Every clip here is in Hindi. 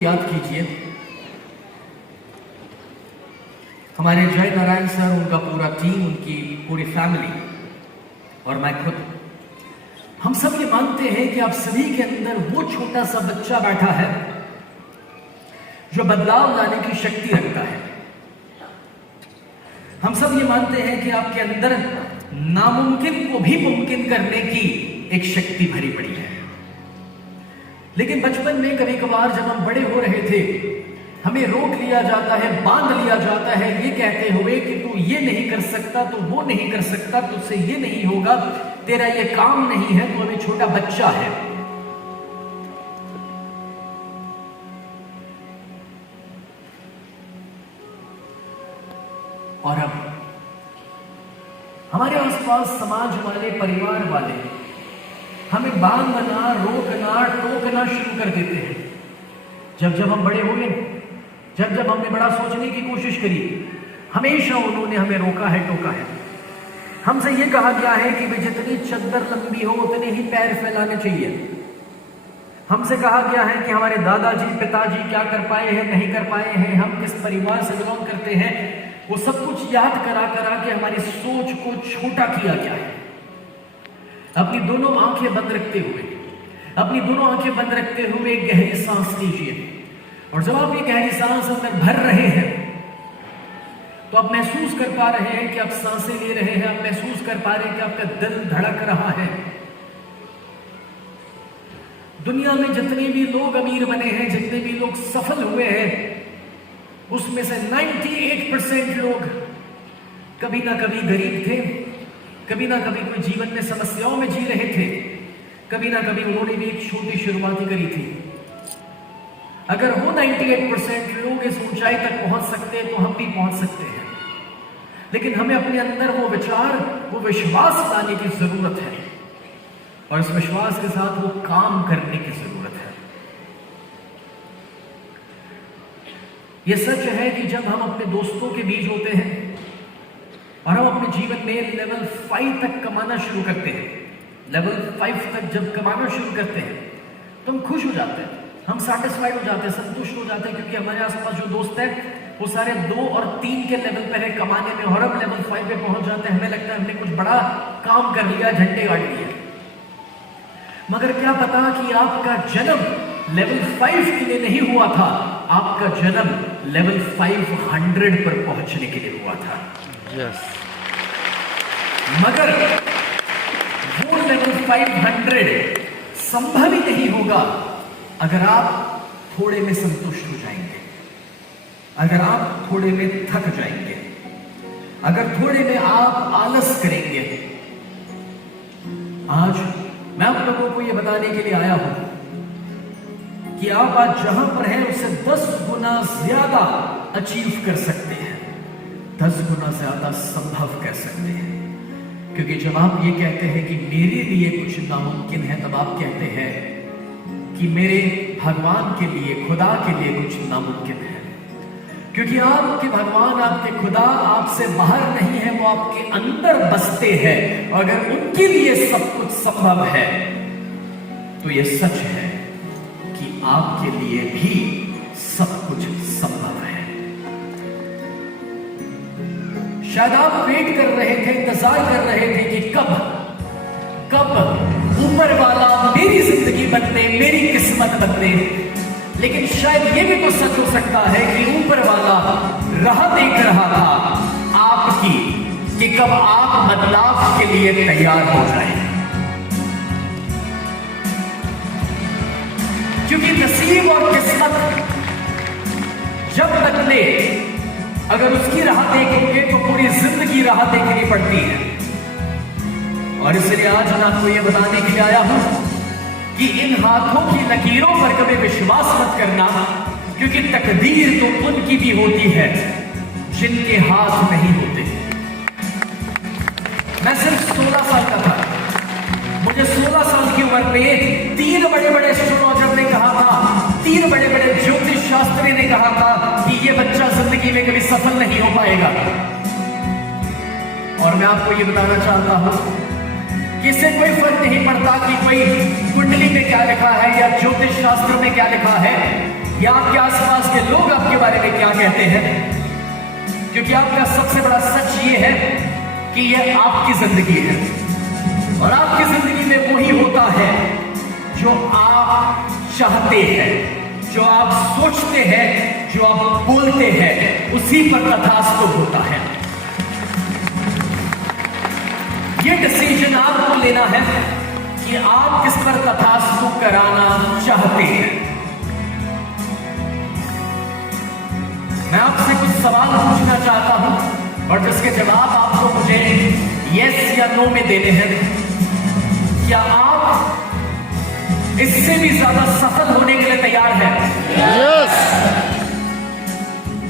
याद कीजिए, हमारे जय नारायण सर, उनका पूरा टीम, उनकी पूरी फैमिली और मैं खुद, हम सब ये मानते हैं कि आप सभी के अंदर वो छोटा सा बच्चा बैठा है जो बदलाव लाने की शक्ति रखता है। हम सब ये मानते हैं कि आपके अंदर नामुमकिन को भी मुमकिन करने की एक शक्ति भरी पड़ी है। लेकिन बचपन में कभी कभार जब हम बड़े हो रहे थे, हमें रोक लिया जाता है, बांध लिया जाता है, ये कहते हुए कि तू ये नहीं कर सकता, तू वो नहीं कर सकता, तुझसे ये नहीं होगा, तेरा ये काम नहीं है, तू अभी छोटा बच्चा है। और अब हमारे आसपास समाज वाले, परिवार वाले हमें बांधना, रोकना, टोकना शुरू कर देते हैं। जब हम बड़े हुए, जब हमने बड़ा सोचने की कोशिश करी, हमेशा उन्होंने हमें रोका है, टोका है। हमसे यह कहा गया है कि भाई जितनी चद्दर लंबी हो उतने ही पैर फैलाने चाहिए। हमसे कहा गया है कि हमारे दादाजी, पिताजी क्या कर पाए हैं, नहीं कर पाए हैं, हम किस परिवार से बिलोंग करते हैं, वो सब कुछ याद करा करा के हमारी सोच को छोटा किया गया है। अपनी दोनों आंखें बंद रखते हुए एक गहरी सांस लीजिए, और जब आप ये गहरी सांस अंदर भर रहे हैं तो आप महसूस कर पा रहे हैं कि आप सांसें ले रहे हैं, आप महसूस कर पा रहे हैं कि आपका दिल धड़क रहा है। दुनिया में जितने भी लोग अमीर बने हैं, जितने भी लोग सफल हुए हैं, उसमें से 98% लोग कभी ना कभी गरीब थे, कभी ना कभी कोई जीवन में समस्याओं में जी रहे थे, कभी ना कभी उन्होंने भी एक छोटी शुरुआत करी थी। अगर वो 98% लोग इस ऊंचाई तक पहुंच सकते हैं तो हम भी पहुंच सकते हैं। लेकिन हमें अपने अंदर वो विचार, वो विश्वास लाने की जरूरत है, और इस विश्वास के साथ वो काम करने की जरूरत है। ये सच है कि जब हम अपने दोस्तों के बीच होते हैं और हम अपने जीवन में लेवल 5 तक कमाना शुरू करते हैं, लेवल 5 तक जब कमाना शुरू करते हैं तो हम खुश हो जाते हैं, हम सेटिस्फाइड हो जाते हैं, संतुष्ट हो जाते हैं, क्योंकि हमारे आसपास जो दोस्त हैं वो सारे 2 और 3 के लेवल पर है कमाने में, और हम लेवल 5 पे पहुंच जाते हैं। हमें लगता है हमने कुछ बड़ा काम कर लिया, झंडे गाड़ लिए। मगर क्या पता कि आपका जन्म लेवल 5 के लिए नहीं हुआ था, आपका जन्म लेवल 500 पर पहुंचने के लिए हुआ था। Yes. मगर वो लेवल 500 संभव ही नहीं होगा अगर आप थोड़े में संतुष्ट हो जाएंगे, अगर आप थोड़े में थक जाएंगे, अगर थोड़े में आप आलस करेंगे। आज मैं आप लोगों को यह बताने के लिए आया हूं कि आप आज जहां पर हैं उससे 10 गुना ज्यादा अचीव कर सकते हैं, 10 गुना ज्यादा संभव कर सकते हैं। क्योंकि जब आप ये कहते हैं कि मेरे लिए कुछ नामुमकिन है, तब आप कहते हैं कि मेरे भगवान के लिए, खुदा के लिए कुछ नामुमकिन है। क्योंकि आपके भगवान, आपके खुदा आपसे बाहर नहीं है, वो आपके अंदर बसते हैं, और अगर उनके लिए सब कुछ संभव है तो ये सच है कि आपके लिए भी सब कुछ संभव है। शायद आप वेट कर रहे थे, इंतजार कर रहे थे कि कब ऊपर वाला मेरी जिंदगी बदले, मेरी किस्मत बदले। लेकिन शायद ये भी तो सच हो सकता है कि ऊपर वाला राह देख रहा था आपकी, कि कब आप बदलाव के लिए तैयार हो जाए। क्योंकि नसीब और किस्मत जब बदले, अगर उसकी राह देखोगे तो पूरी जिंदगी राह देखनी पड़ती है। और इसलिए आज मैं आपको यह बताने के लिए आया हूं कि इन हाथों की लकीरों पर कभी विश्वास मत करना, क्योंकि तकदीर तो उनकी भी होती है जिनके हाथ नहीं होते। मैं सिर्फ 16 साल का था, मुझे 16 साल की उम्र में 3 बड़े बड़े एस्ट्रोलॉजर ने कहा था, 3 बड़े बड़े ज्योतिष शास्त्री ने कहा था कि ये बच्चा जिंदगी में कभी सफल नहीं हो पाएगा। और मैं आपको ये बताना चाहता हूं किसे कोई फर्क नहीं पड़ता कि कोई कुंडली में क्या लिखा है या ज्योतिष शास्त्र में क्या लिखा है या आपके आसपास के लोग आपके बारे में क्या कहते हैं, क्योंकि आपका सबसे बड़ा सच ये है कि यह आपकी जिंदगी है और आपकी जिंदगी में वही होता है जो आप चाहते हैं, जो आप सोचते हैं, जो आप बोलते हैं, उसी पर तथास्तु होता है। ये डिसीजन आपको लेना है कि आप किस पर तथास्तु कराना चाहते हैं। मैं आपसे कुछ सवाल पूछना चाहता हूं और जिसके जवाब आपको मुझे यस या नो में देने हैं। क्या आप इससे भी ज्यादा सफल होने के लिए तैयार हैं? यस।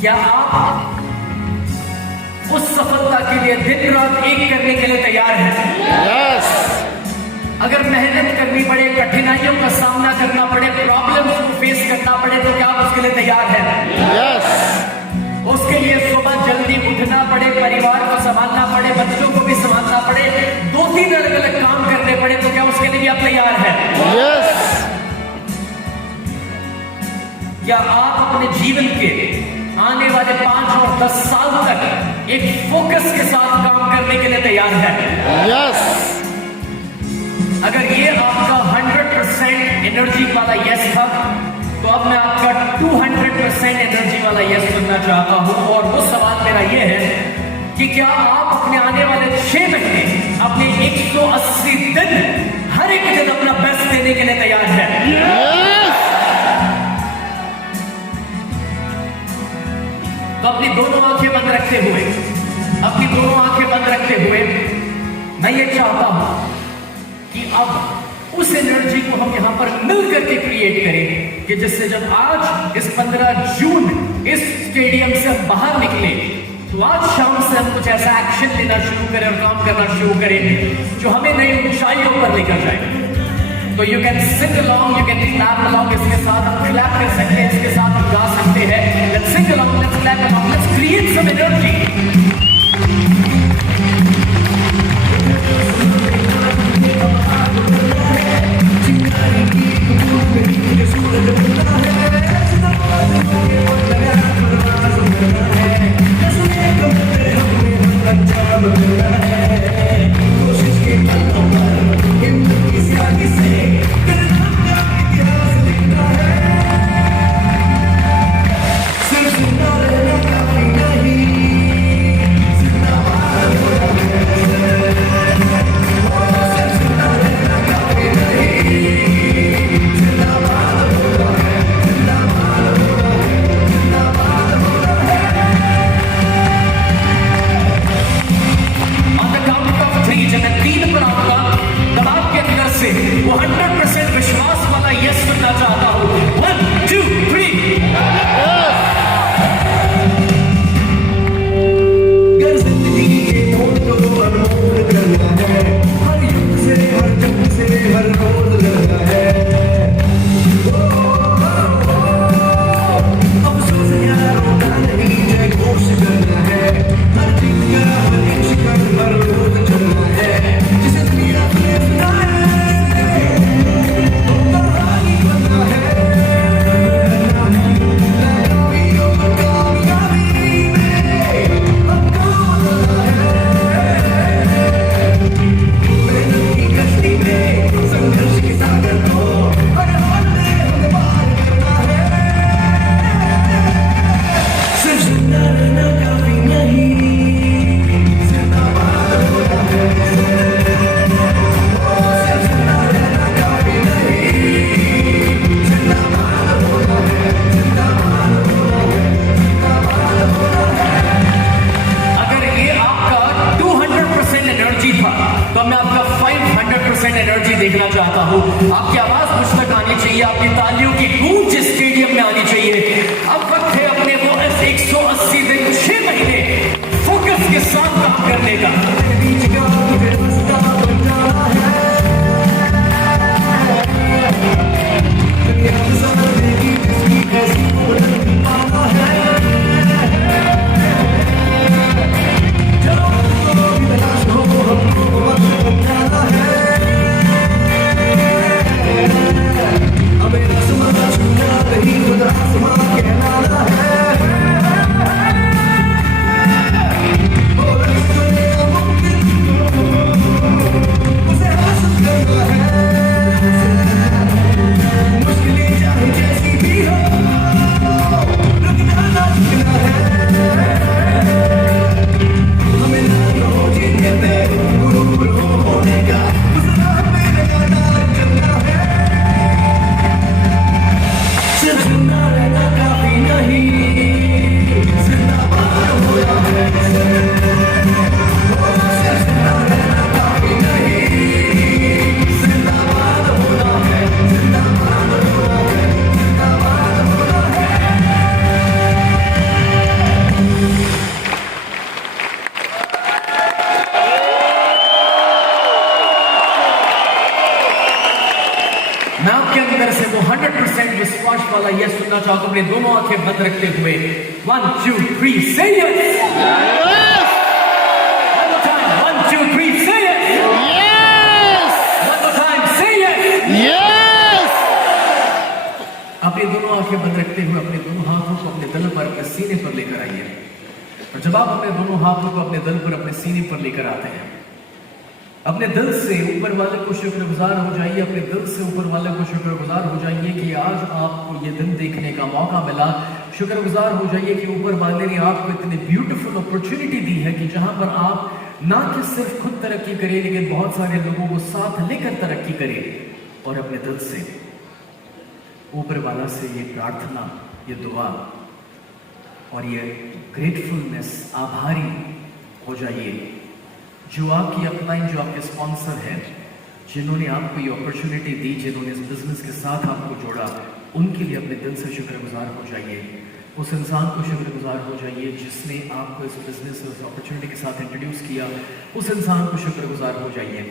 क्या आप उस सफलता के लिए दिन रात एक करने के लिए तैयार हैं? यस। अगर मेहनत करनी पड़े, कठिनाइयों का सामना करना पड़े, प्रॉब्लम्स को फेस करना पड़े, तो क्या आप उसके लिए तैयार हैं? यस। उसके लिए सुबह जल्दी उठना पड़े, परिवार को संभालना पड़े, बच्चों को भी संभालना पड़े, 2-3 अलग अलग काम करने पड़े, तो क्या उसके लिए भी आप तैयार हैं? यस। क्या आप अपने जीवन के आने वाले 5 और 10 साल तक एक फोकस के साथ काम करने के लिए तैयार हैं? यस। अगर ये आपका 100% एनर्जी वाला यस था, तो अब मैं आपका 200% एनर्जी वाला यस सुनना चाहता हूं। और वो सवाल मेरा ये है कि क्या आप अपने आने वाले 6 महीने, अपने 180 दिन, हर एक दिन अपना बेस्ट देने के लिए तैयार हैं? यस। तो अपनी दोनों आंखें बंद रखते हुए, अपनी दोनों आंखें बंद रखते हुए मैं ये चाहता हूं कि अब उस एनर्जी को हम यहां पर मिल करके क्रिएट करें कि जिससे जब आज इस 15 जून इस स्टेडियम से हम बाहर निकले, तो आज शाम से हम कुछ ऐसा एक्शन लेना शुरू करें और काम करना शुरू करें जो हमें नई ऊंचाइयों पर लेकर जाए। तो you can sing along, you can clap along. इसके साथ हम क्लैप कर सकते हैं, इसके साथ हम गा सकते हैं। Let's sing along, let's clap along, let's create some energy. आंखें बंद रखते हुए 1 2 3 से यस। Yes. 1 2 3 से यस। Yes. 1 time से यस। Yes. अपनी दोनों आंखें बंद रखते हुए अपने दोनों हाथों को अपने दिल पर, अपने सीने पर लेकर आइए। और जब आप अपने दोनों हाथों को अपने दिल पर, अपने सीने पर लेकर आते हैं, अपने दिल से ऊपर वाले को शुक्रगुजार हो जाइए। अपने दिल से ऊपर वाले को शुक्रगुजार हो जाइए कि आज आपको ये दिन देखने का मौका मिला। शुक्रगुजार हो जाइए कि ऊपर वाले ने आपको इतनी ब्यूटीफुल अपॉर्चुनिटी दी है कि जहां पर आप ना कि सिर्फ खुद तरक्की करें, लेकिन बहुत सारे लोगों को साथ लेकर तरक्की करें। और अपने दिल से ऊपर वाला से ये प्रार्थना, ये दुआ और ये ग्रेटफुलनेस, आभारी हो जाइए जो आपकी अपलाइन, जो आपके स्पॉन्सर हैं, जिन्होंने आपको ये अपॉर्चुनिटी दी, जिन्होंने इस बिजनेस के साथ आपको जोड़ा, उनके लिए अपने दिल से शुक्रगुजार हो जाइए। उस इंसान को शुक्रगुजार हो जाइए जिसने आपको इस बिजनेस, इस अपॉर्चुनिटी के साथ इंट्रोड्यूस किया। उस इंसान को शुक्रगुजार हो जाइए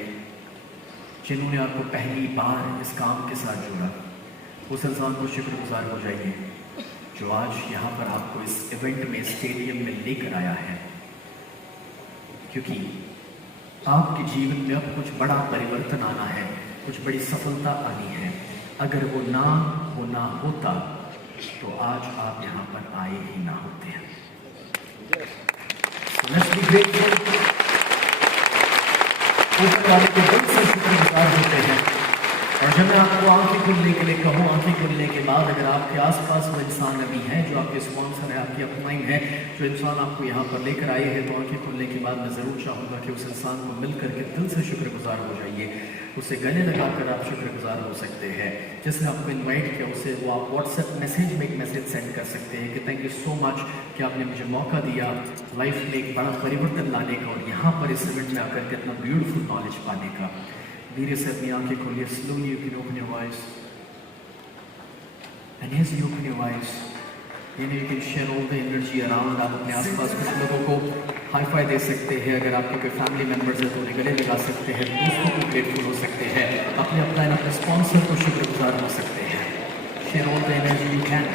जिन्होंने आपको पहली बार इस काम के साथ जोड़ा। उस इंसान को शुक्रगुजार हो जाइए जो आज यहाँ पर आपको इस इवेंट में, स्टेडियम में लेकर आया है। क्योंकि आपके जीवन में अब कुछ बड़ा परिवर्तन आना है, कुछ बड़ी सफलता आनी है। अगर वो ना होता तो आज आप यहाँ पर आए ही ना होते हैं। Let's be grateful. ऊपर वाले के दिल से शुक्रगुजार होते हैं। और जब मैं आपको आंखें खोलने के लिए कहूँ, आंखें खोलने के बाद अगर आपके आसपास वो इंसान अभी है जो आपके स्पॉन्सर है, आपकी अपलाइन है, जो इंसान आपको यहाँ पर लेकर आए हैं, तो आंखें खोलने के बाद मैं ज़रूर चाहूँगा कि उस इंसान को मिलकर के दिल से शुक्रगुजार हो जाइए। उसे गले लगाकर आप शुक्रगुजार हो सकते हैं। जिसने आपको इनवाइट किया उसे वो आप व्हाट्सएप मैसेज में एक मैसेज सेंड कर सकते हैं कि थैंक यू सो मच कि आपने मुझे मौका दिया लाइफ में एक बड़ा परिवर्तन लाने का और यहाँ पर इस इवेंट में आकर के इतना ब्यूटीफुल नॉलेज पाने का। धीरे से अपनी आंखें खोलिए। Slowly you can open your eyes and as you open your eyes you can share all the energy around. आप अपने आसपास कुछ लोगों को हाई फाई दे सकते हैं। अगर आपके कोई फैमिली मेंबर्स है तो उन्हें गले लगा सकते हैं। दोस्तों को ग्रेटफुल हो सकते हैं। अपने स्पॉन्सर को शुक्रगुजार हो सकते हैं। Share all the energy you can.